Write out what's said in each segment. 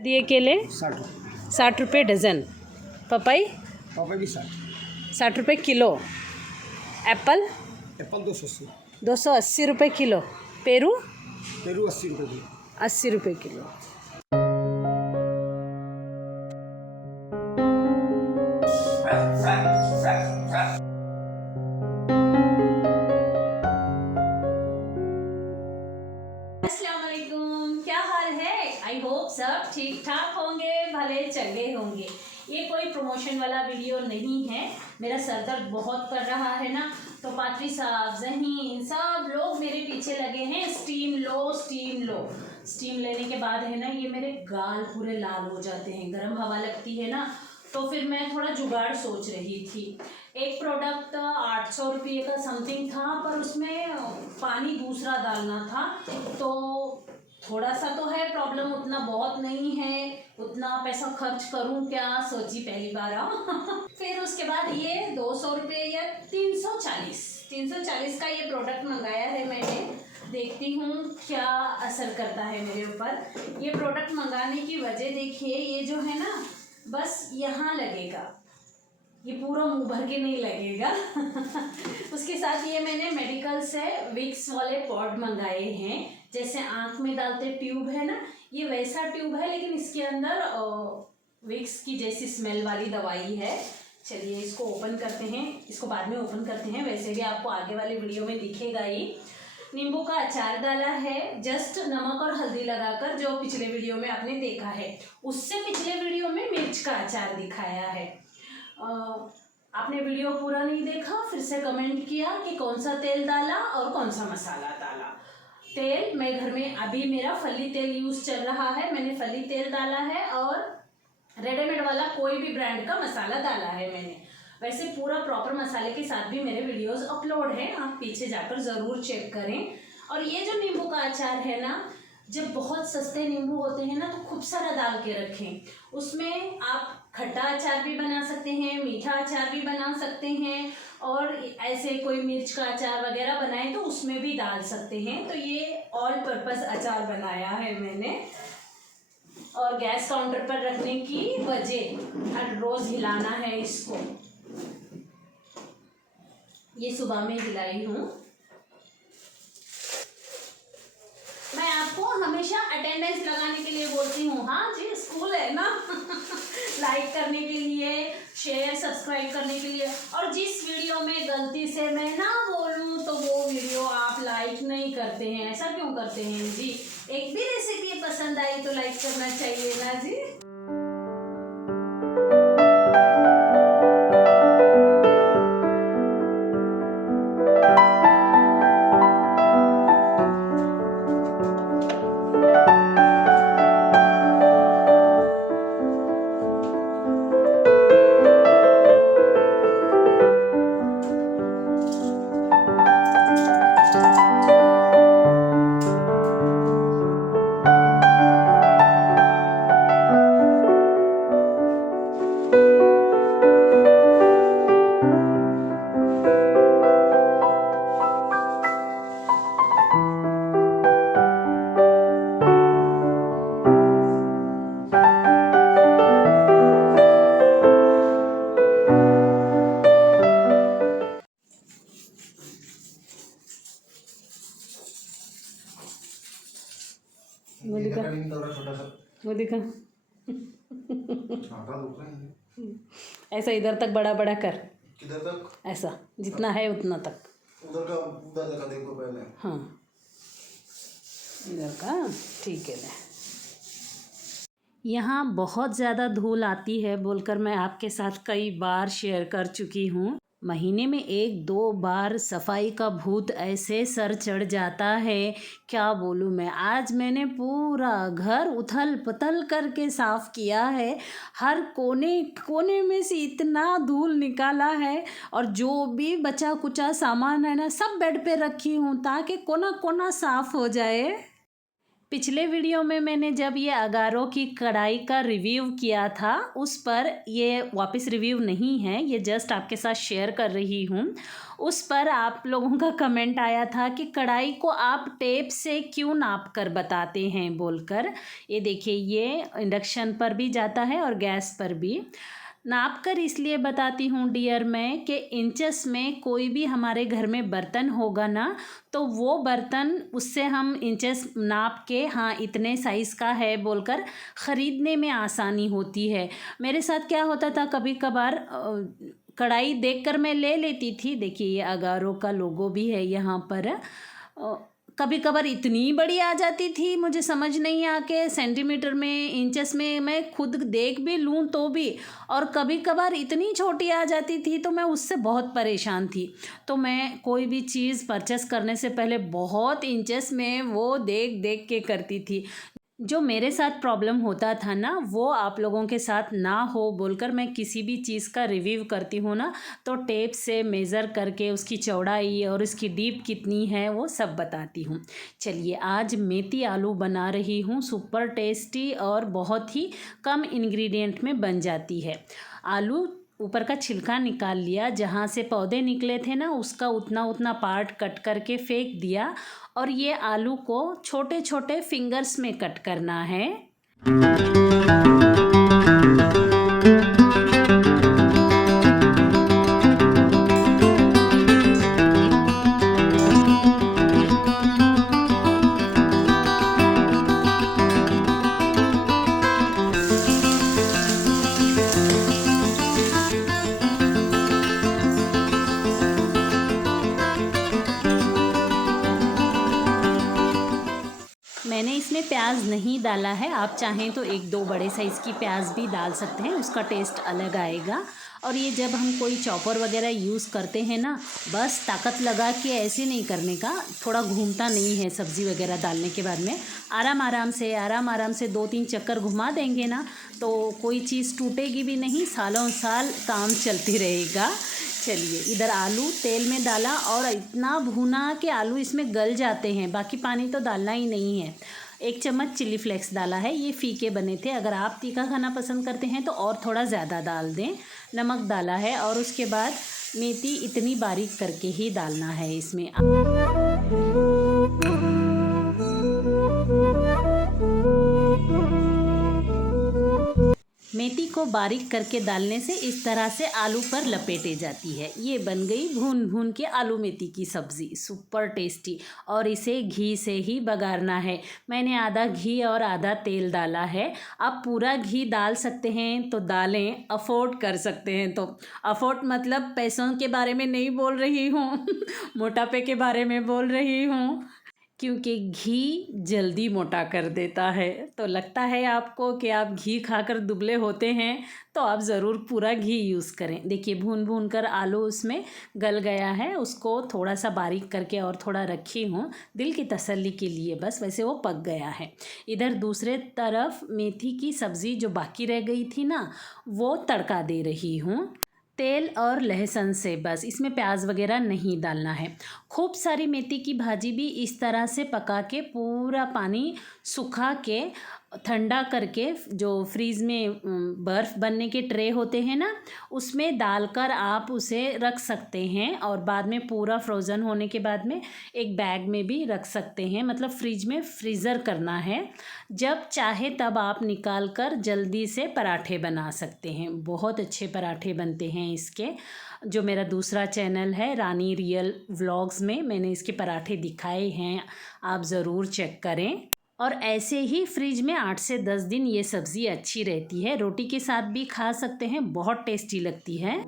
दिए केले 60 60 रुपये डज़न। पपाई पापा भी 60 60 रुपये किलो। एप्पल एप्पल 280 280 रुपये किलो। पेरू पेरू 80 रुपये की 80 रुपये किलो। अस्सलाम वालेकुम, क्या हाल है? आई होप सब ठीक ठाक होंगे, भले चंगे होंगे। ये कोई प्रमोशन वाला वीडियो नहीं है। मेरा सर दर्द बहुत कर रहा है ना, तो पात्री साहब जहीन सब लोग मेरे पीछे लगे हैं। स्टीम लो स्टीम लो। स्टीम लेने के बाद है ना, ये मेरे गाल पूरे लाल हो जाते हैं। गर्म हवा लगती है ना, तो फिर मैं थोड़ा जुगाड़ सोच रही थी। एक प्रोडक्ट 800 रुपये का समथिंग था, पर उसमें पानी दूसरा डालना था, तो थोड़ा सा तो है प्रॉब्लम, उतना बहुत नहीं है। उतना पैसा खर्च करूं क्या, सोची पहली बार। फिर उसके बाद ये 200 रुपये या 340 का ये प्रोडक्ट मंगाया है मैंने। देखती हूँ क्या असर करता है मेरे ऊपर। ये प्रोडक्ट मंगाने की वजह देखिए, ये जो है ना, बस यहाँ लगेगा, ये पूरा मुंह भर के नहीं लगेगा। उसके साथ ये मैंने मेडिकल से विक्स वाले पॉड मंगाए हैं। जैसे आँख में डालते ट्यूब है ना, ये वैसा ट्यूब है, लेकिन इसके अंदर विक्स की जैसी स्मेल वाली दवाई है। चलिए इसको ओपन करते हैं, इसको बाद में ओपन करते हैं। वैसे भी आपको आगे वाले वीडियो में दिखेगा ही। नींबू का अचार डाला है, जस्ट नमक और हल्दी लगाकर, जो पिछले वीडियो में आपने देखा है। उससे पिछले वीडियो में मिर्च का अचार दिखाया है। आपने वीडियो पूरा नहीं देखा, फिर से कमेंट किया कि कौन सा तेल डाला और कौन सा मसाला डाला। तेल मैं घर में अभी मेरा फली तेल यूज़ चल रहा है, मैंने फली तेल डाला है, और रेडीमेड वाला कोई भी ब्रांड का मसाला डाला है मैंने। वैसे पूरा प्रॉपर मसाले के साथ भी मेरे वीडियोस अपलोड हैं, आप पीछे जाकर ज़रूर चेक करें। और ये जो नींबू का अचार है ना, जब बहुत सस्ते नींबू होते हैं ना, तो खूब सारा डाल के रखें। उसमें आप खट्टा अचार भी बना सकते हैं, मीठा अचार भी बना सकते हैं, और ऐसे कोई मिर्च का अचार वगैरह बनाए तो उसमें भी डाल सकते हैं। तो ये ऑल पर्पस अचार बनाया है मैंने। और गैस काउंटर पर रखने की वजह, हर रोज़ हिलाना है इसको। ये सुबह में हिलाई हूँ। मैं आपको हमेशा अटेंडेंस लगाने के लिए बोलती हूँ। हाँ जी, स्कूल है ना। लाइक करने के लिए, शेयर सब्सक्राइब करने के लिए। और जिस वीडियो में गलती से मैं ना बोलूँ, तो वो वीडियो आप लाइक नहीं करते हैं। ऐसा क्यों करते हैं जी? एक भी रेसिपी पसंद आई तो लाइक करना चाहिए ना जी। वो दिखा, छोटा सा वो दिखा। ऐसा इधर तक बड़ा बड़ा कर। किधर तक? ऐसा जितना है उतना तक। उधर का देखो पहले। हाँ, इधर का ठीक है। यहाँ बहुत ज़्यादा धूल आती है बोलकर मैं आपके साथ कई बार शेयर कर चुकी हूँ। महीने में 1-2 बार सफाई का भूत ऐसे सर चढ़ जाता है, क्या बोलूँ मैं। आज मैंने पूरा घर उथल पुथल करके साफ़ किया है। हर कोने कोने में से इतना धूल निकाला है, और जो भी बचा कुचा सामान है ना, सब बेड पे रखी हूँ ताकि कोना कोना साफ़ हो जाए। पिछले वीडियो में मैंने जब ये अगारो की कढ़ाई का रिव्यू किया था, उस पर ये वापस रिव्यू नहीं है, ये जस्ट आपके साथ शेयर कर रही हूँ। उस पर आप लोगों का कमेंट आया था कि कढ़ाई को आप टेप से क्यों नाप कर बताते हैं बोलकर। ये देखिए, ये इंडक्शन पर भी जाता है और गैस पर भी। नाप कर इसलिए बताती हूँ डियर मैं कि इंचेस में कोई भी हमारे घर में बर्तन होगा ना, तो वो बर्तन उससे हम इंचेस नाप के हाँ इतने साइज़ का है बोलकर ख़रीदने में आसानी होती है। मेरे साथ क्या होता था, कभी कभार कढ़ाई देखकर मैं ले लेती थी। देखिए, ये अगारो का लोगो भी है यहाँ पर। कभी कभार इतनी बड़ी आ जाती थी, मुझे समझ नहीं आके सेंटीमीटर में इंचेस में मैं खुद देख भी लूँ तो भी, और कभी कभार इतनी छोटी आ जाती थी तो मैं उससे बहुत परेशान थी। तो मैं कोई भी चीज़ परचेस करने से पहले बहुत इंचेस में वो देख देख के करती थी। जो मेरे साथ प्रॉब्लम होता था ना, वो आप लोगों के साथ ना हो बोलकर मैं किसी भी चीज़ का रिव्यू करती हूँ ना, तो टेप से मेज़र करके उसकी चौड़ाई और उसकी डीप कितनी है वो सब बताती हूँ। चलिए, आज मेथी आलू बना रही हूँ। सुपर टेस्टी और बहुत ही कम इंग्रेडिएंट में बन जाती है। आलू ऊपर का छिलका निकाल लिया, जहाँ से पौधे निकले थे ना उसका उतना उतना पार्ट कट करके फेंक दिया, और ये आलू को छोटे छोटे फिंगर्स में कट करना है। मैंने इसमें प्याज नहीं डाला है, आप चाहें तो 1-2 बड़े साइज़ की प्याज भी डाल सकते हैं, उसका टेस्ट अलग आएगा। और ये जब हम कोई चॉपर वगैरह यूज़ करते हैं ना, बस ताकत लगा के ऐसे नहीं करने का, थोड़ा घूमता नहीं है सब्ज़ी वगैरह डालने के बाद में। आराम आराम से 2-3 चक्कर घुमा देंगे ना, तो कोई चीज़ टूटेगी भी नहीं, सालों साल काम चलती रहेगा। चलिए, इधर आलू तेल में डाला और इतना भुना कि आलू इसमें गल जाते हैं, बाकी पानी तो डालना ही नहीं है। 1 चम्मच चिली फ्लेक्स डाला है, ये फीके बने थे, अगर आप तीखा खाना पसंद करते हैं तो और थोड़ा ज़्यादा डाल दें। नमक डाला है और उसके बाद मेथी इतनी बारीक करके ही डालना है इसमें। मेथी को बारीक करके डालने से इस तरह से आलू पर लपेटे जाती है। ये बन गई भून भून के आलू मेथी की सब्ज़ी, सुपर टेस्टी। और इसे घी से ही बघारना है। मैंने आधा घी और आधा तेल डाला है। आप पूरा घी डाल सकते हैं तो डालें, अफोर्ड कर सकते हैं तो। अफोर्ड मतलब पैसों के बारे में नहीं बोल रही हूँ मोटापे के बारे में बोल रही हूँ, क्योंकि घी जल्दी मोटा कर देता है। तो लगता है आपको कि आप घी खाकर दुबले होते हैं, तो आप ज़रूर पूरा घी यूज़ करें। देखिए, भून भून कर आलू उसमें गल गया है, उसको थोड़ा सा बारीक करके और थोड़ा रखी हूँ दिल की तसल्ली के लिए, बस वैसे वो पक गया है। इधर दूसरे तरफ मेथी की सब्ज़ी जो बाकी रह गई थी ना, वो तड़का दे रही हूँ तेल और लहसुन से, बस इसमें प्याज वगैरह नहीं डालना है। खूब सारी मेथी की भाजी भी इस तरह से पका के पूरा पानी सुखा के ठंडा करके, जो फ्रीज़ में बर्फ़ बनने के ट्रे होते हैं ना, उसमें डालकर आप उसे रख सकते हैं, और बाद में पूरा फ्रोज़न होने के बाद में एक बैग में भी रख सकते हैं, मतलब फ्रिज में फ्रीज़र करना है। जब चाहे तब आप निकाल कर जल्दी से पराठे बना सकते हैं। बहुत अच्छे पराठे बनते हैं इसके। जो मेरा दूसरा चैनल है रानी रियल व्लॉग्स में मैंने इसके पराठे दिखाए हैं, आप ज़रूर चेक करें। और ऐसे ही फ्रिज में 8 से 10 दिन ये सब्ज़ी अच्छी रहती है। रोटी के साथ भी खा सकते हैं, बहुत टेस्टी लगती है।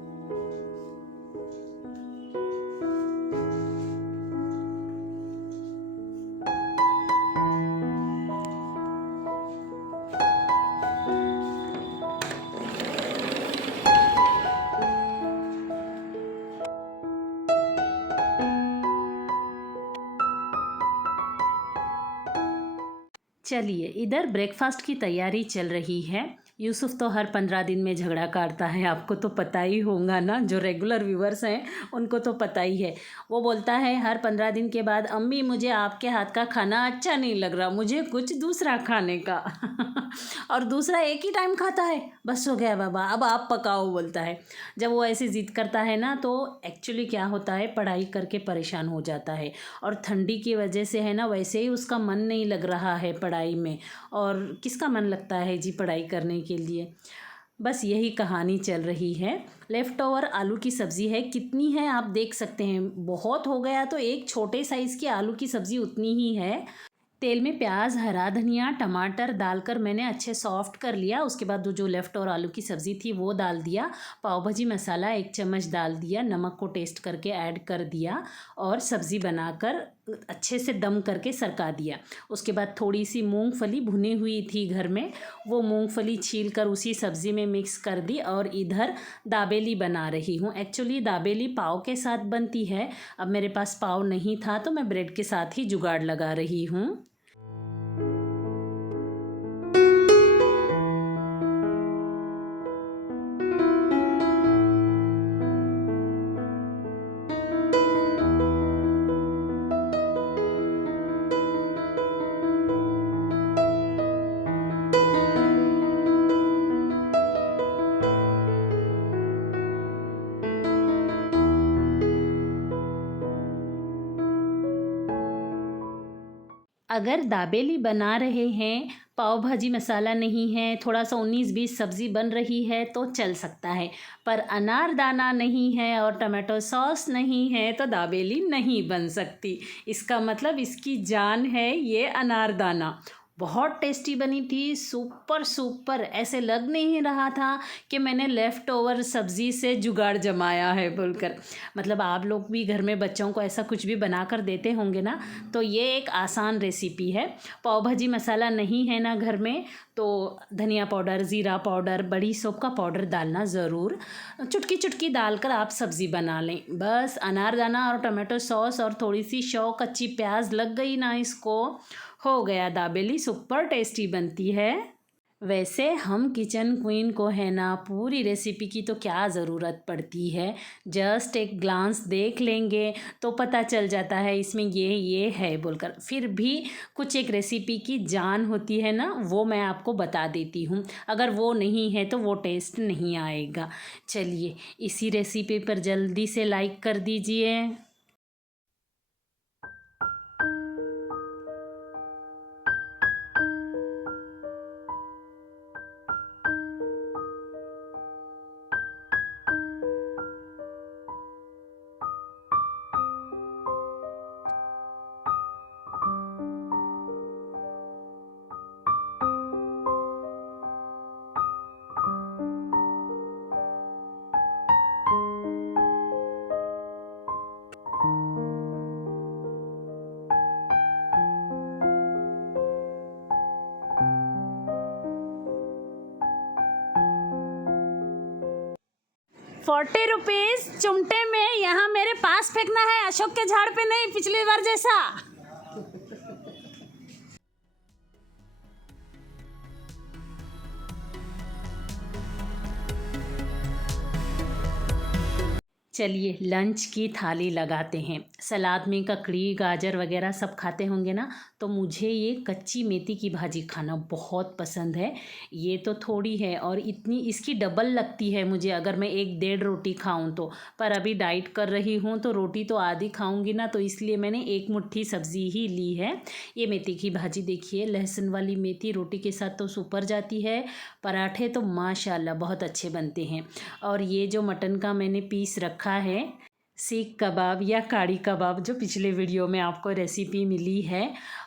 चलिए, इधर ब्रेकफास्ट की तैयारी चल रही है। यूसुफ तो हर 15 दिन में झगड़ा काटता है, आपको तो पता ही होगा ना, जो रेगुलर व्यूवर्स हैं उनको तो पता ही है। वो बोलता है हर 15 दिन के बाद, अम्मी मुझे आपके हाथ का खाना अच्छा नहीं लग रहा, मुझे कुछ दूसरा खाने का और दूसरा एक ही टाइम खाता है, बस हो गया बाबा अब आप पकाओ बोलता है। जब वो ऐसे ज़िद करता है ना तो एक्चुअली क्या होता है, पढ़ाई करके परेशान हो जाता है और ठंडी की वजह से है ना, वैसे ही उसका मन नहीं लग रहा है पढ़ाई में, और किसका मन लगता है जी पढ़ाई करने के लिए। बस यही कहानी चल रही है। लेफ़्ट ओवर आलू की सब्ज़ी है, कितनी है आप देख सकते हैं, बहुत हो गया तो एक छोटे साइज़ की आलू की सब्ज़ी उतनी ही है। तेल में प्याज, हरा धनिया, टमाटर डालकर मैंने अच्छे सॉफ्ट कर लिया। उसके बाद जो लेफ़्ट और आलू की सब्ज़ी थी वो डाल दिया। पाव भाजी मसाला 1 चम्मच डाल दिया, नमक को टेस्ट करके ऐड कर दिया और सब्ज़ी बनाकर अच्छे से दम करके सरका दिया। उसके बाद थोड़ी सी मूंगफली भुनी हुई थी घर में, वो मूंगफली छील कर उसी सब्ज़ी में मिक्स कर दी और इधर दाबेली बना रही हूँ। एक्चुअली दाबेली पाव के साथ बनती है, अब मेरे पास पाव नहीं था तो मैं ब्रेड के साथ ही जुगाड़ लगा रही हूँ। अगर दाबेली बना रहे हैं, पाव भाजी मसाला नहीं है, थोड़ा सा 19-20 सब्ज़ी बन रही है तो चल सकता है, पर अनारदाना नहीं है और टमाटो सॉस नहीं है तो दाबेली नहीं बन सकती। इसका मतलब इसकी जान है ये अनारदाना। बहुत टेस्टी बनी थी, सुपर सुपर, ऐसे लग नहीं रहा था कि मैंने लेफ़्ट ओवर सब्ज़ी से जुगाड़ जमाया है बोलकर। मतलब आप लोग भी घर में बच्चों को ऐसा कुछ भी बना कर देते होंगे ना, तो ये एक आसान रेसिपी है। पाव भाजी मसाला नहीं है ना घर में तो धनिया पाउडर, ज़ीरा पाउडर, बड़ी सौंफ का पाउडर डालना ज़रूर, चुटकी चुटकी डालकर आप सब्ज़ी बना लें। बस अनारदाना और टमाटो सॉस और थोड़ी सी कच्ची प्याज लग गई ना इसको, हो गया दाबेली, सुपर टेस्टी बनती है। वैसे हम किचन क्वीन को है ना पूरी रेसिपी की तो क्या ज़रूरत पड़ती है, जस्ट एक ग्लांस देख लेंगे तो पता चल जाता है इसमें ये है बोलकर। फिर भी कुछ एक रेसिपी की जान होती है ना, वो मैं आपको बता देती हूँ, अगर वो नहीं है तो वो टेस्ट नहीं आएगा। चलिए इसी रेसिपी पर जल्दी से लाइक कर दीजिए। ₹40 चुमटे में, यहाँ मेरे पास फेंकना है, अशोक के झाड़ पे नहीं, पिछली बार जैसा। चलिए लंच की थाली लगाते हैं। सलाद में ककड़ी, गाजर वगैरह सब खाते होंगे ना, तो मुझे ये कच्ची मेथी की भाजी खाना बहुत पसंद है। ये तो थोड़ी है और इतनी इसकी डबल लगती है मुझे अगर मैं 1-1.5 रोटी खाऊं तो, पर अभी डाइट कर रही हूँ तो रोटी तो आधी खाऊंगी ना, तो इसलिए मैंने 1 मुट्ठी सब्ज़ी ही ली है। ये मेथी की भाजी देखिए, लहसुन वाली मेथी रोटी के साथ तो सुपर जाती है, पराठे तो माशाल्लाह बहुत अच्छे बनते हैं। और ये जो मटन का मैंने पीस रखा है, सीख कबाब या कड़ी कबाब, जो पिछले वीडियो में आपको रेसिपी मिली है,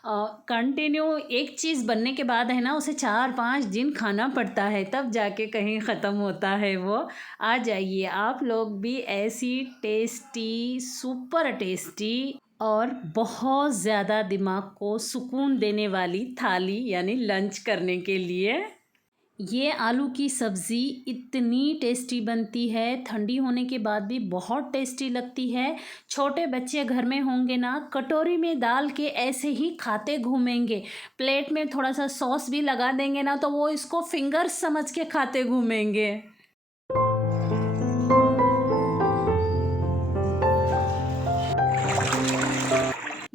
कंटिन्यू एक चीज़ बनने के बाद है ना उसे 4-5 दिन खाना पड़ता है, तब जाके कहीं ख़त्म होता है वो। आ जाइए आप लोग भी ऐसी टेस्टी, सुपर टेस्टी और बहुत ज़्यादा दिमाग को सुकून देने वाली थाली यानी लंच करने के लिए। ये आलू की सब्ज़ी इतनी टेस्टी बनती है, ठंडी होने के बाद भी बहुत टेस्टी लगती है। छोटे बच्चे घर में होंगे ना, कटोरी में डाल के ऐसे ही खाते घूमेंगे। प्लेट में थोड़ा सा सॉस भी लगा देंगे ना तो वो इसको फिंगर्स समझ के खाते घूमेंगे।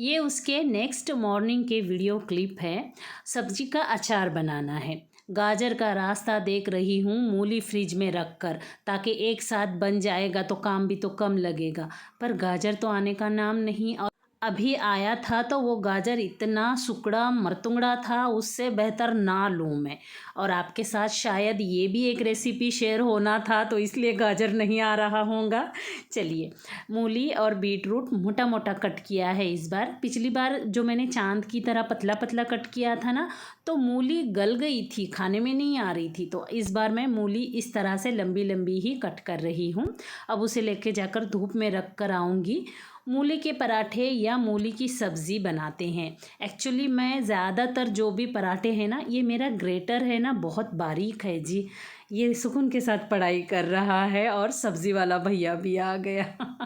ये उसके नेक्स्ट मॉर्निंग के वीडियो क्लिप है। सब्जी का अचार बनाना है। गाजर का रास्ता देख रही हूँ मूली फ्रिज में रख कर, ताकि एक साथ बन जाएगा तो काम भी तो कम लगेगा। पर गाजर तो आने का नाम नहीं, और अभी आया था तो वो गाजर इतना सुकड़ा मरतुंगड़ा था, उससे बेहतर ना लूँ मैं। और आपके साथ शायद ये भी एक रेसिपी शेयर होना था, तो इसलिए गाजर नहीं आ रहा होगा। चलिए, मूली और बीट रूट मोटा मोटा कट किया है इस बार। पिछली बार जो मैंने चांद की तरह पतला पतला कट किया था ना, तो मूली गल गई थी, खाने में नहीं आ रही थी। तो इस बार मैं मूली इस तरह से लंबी लंबी ही कट कर रही हूँ। अब उसे लेके जाकर धूप में रख कर आऊँगी। मूली के पराठे या मूली की सब्ज़ी बनाते हैं। एक्चुअली मैं ज़्यादातर जो भी पराठे हैं ना, ये मेरा ग्रेटर है ना बहुत बारीक है जी। ये सुकून के साथ पढ़ाई कर रहा है और सब्ज़ी वाला भैया भी आ गया।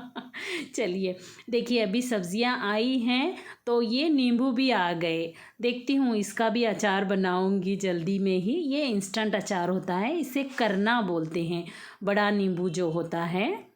चलिए, देखिए अभी सब्ज़ियाँ आई हैं तो ये नींबू भी आ गए। देखती हूँ, इसका भी अचार बनाऊँगी जल्दी में ही। ये इंस्टेंट अचार होता है, इसे करना बोलते हैं, बड़ा नींबू जो होता है।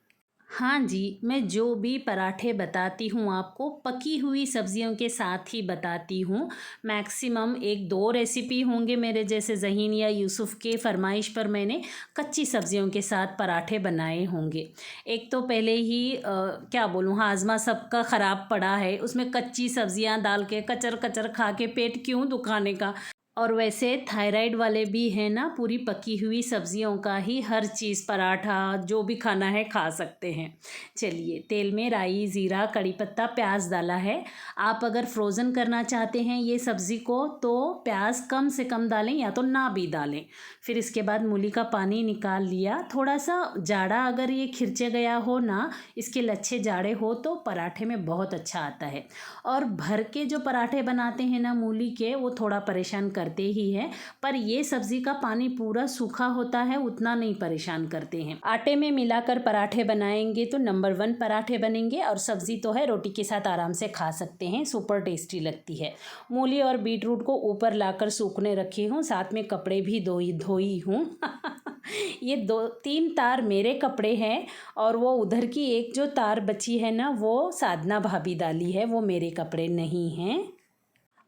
हाँ जी, मैं जो भी पराठे बताती हूँ आपको पकी हुई सब्जियों के साथ ही बताती हूँ। मैक्सिमम 1-2 रेसिपी होंगे मेरे जैसे ज़हीन या यूसुफ़ के फ़रमाइश पर मैंने कच्ची सब्जियों के साथ पराठे बनाए होंगे। एक तो पहले ही क्या बोलूँ, हाज़मा सबका ख़राब पड़ा है, उसमें कच्ची सब्जियाँ डाल के कचर कचर खा के पेट क्यों दुखाने का। और वैसे थायराइड वाले भी हैं ना, पूरी पकी हुई सब्जियों का ही हर चीज़, पराठा जो भी खाना है खा सकते हैं। चलिए, तेल में राई, ज़ीरा, कड़ी पत्ता, प्याज डाला है। आप अगर फ्रोज़न करना चाहते हैं ये सब्ज़ी को तो प्याज कम से कम डालें या तो ना भी डालें। फिर इसके बाद मूली का पानी निकाल लिया। थोड़ा सा जाड़ा अगर ये खिरचे गया हो ना, इसके लच्छे जाड़े हो तो पराठे में बहुत अच्छा आता है। और भर के जो पराठे बनाते हैं ना मूली के, वो थोड़ा परेशान करते ही हैं, पर ये सब्ज़ी का पानी पूरा सूखा होता है, उतना नहीं परेशान करते हैं। आटे में मिलाकर पराठे बनाएंगे तो नंबर 1 पराठे बनेंगे। और सब्ज़ी तो है, रोटी के साथ आराम से खा सकते हैं, सुपर टेस्टी लगती है। मूली और बीट रूट को ऊपर लाकर सूखने रखी हूँ, साथ में कपड़े भी धोई हूँ। ये 2-3 तार मेरे कपड़े हैं, और वो उधर की एक जो तार बची है ना, वो साधना भाभी डाली है, वो मेरे कपड़े नहीं हैं।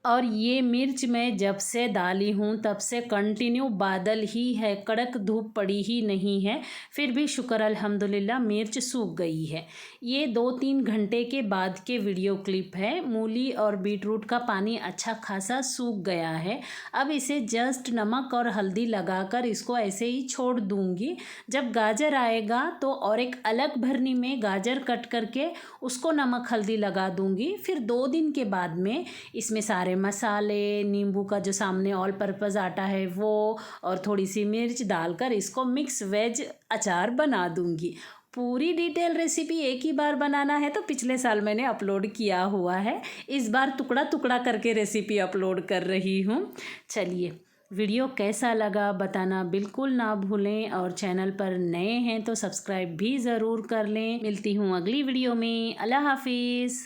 और ये मिर्च मैं जब से डाली हूँ तब से कंटिन्यू बादल ही है, कड़क धूप पड़ी ही नहीं है। फिर भी शुक्र अल्हम्दुलिल्लाह मिर्च सूख गई है। ये 2-3 घंटे के बाद के वीडियो क्लिप है। मूली और बीट रूट का पानी अच्छा खासा सूख गया है। अब इसे जस्ट नमक और हल्दी लगाकर इसको ऐसे ही छोड़ दूँगी। जब गाजर आएगा तो और एक अलग भरनी में गाजर कट करके उसको नमक हल्दी लगा दूँगी। फिर 2 दिन के बाद में इसमें सारे मसाले, नींबू का जो सामने ऑल पर्पज़ आटा है वो, और थोड़ी सी मिर्च डालकर इसको मिक्स वेज अचार बना दूंगी। पूरी डिटेल रेसिपी एक ही बार बनाना है तो पिछले साल मैंने अपलोड किया हुआ है, इस बार टुकड़ा टुकड़ा करके रेसिपी अपलोड कर रही हूँ। चलिए, वीडियो कैसा लगा बताना बिल्कुल ना भूलें, और चैनल पर नए हैं तो सब्सक्राइब भी ज़रूर कर लें। मिलती हूँ अगली वीडियो में। अल्लाह हाफिज़।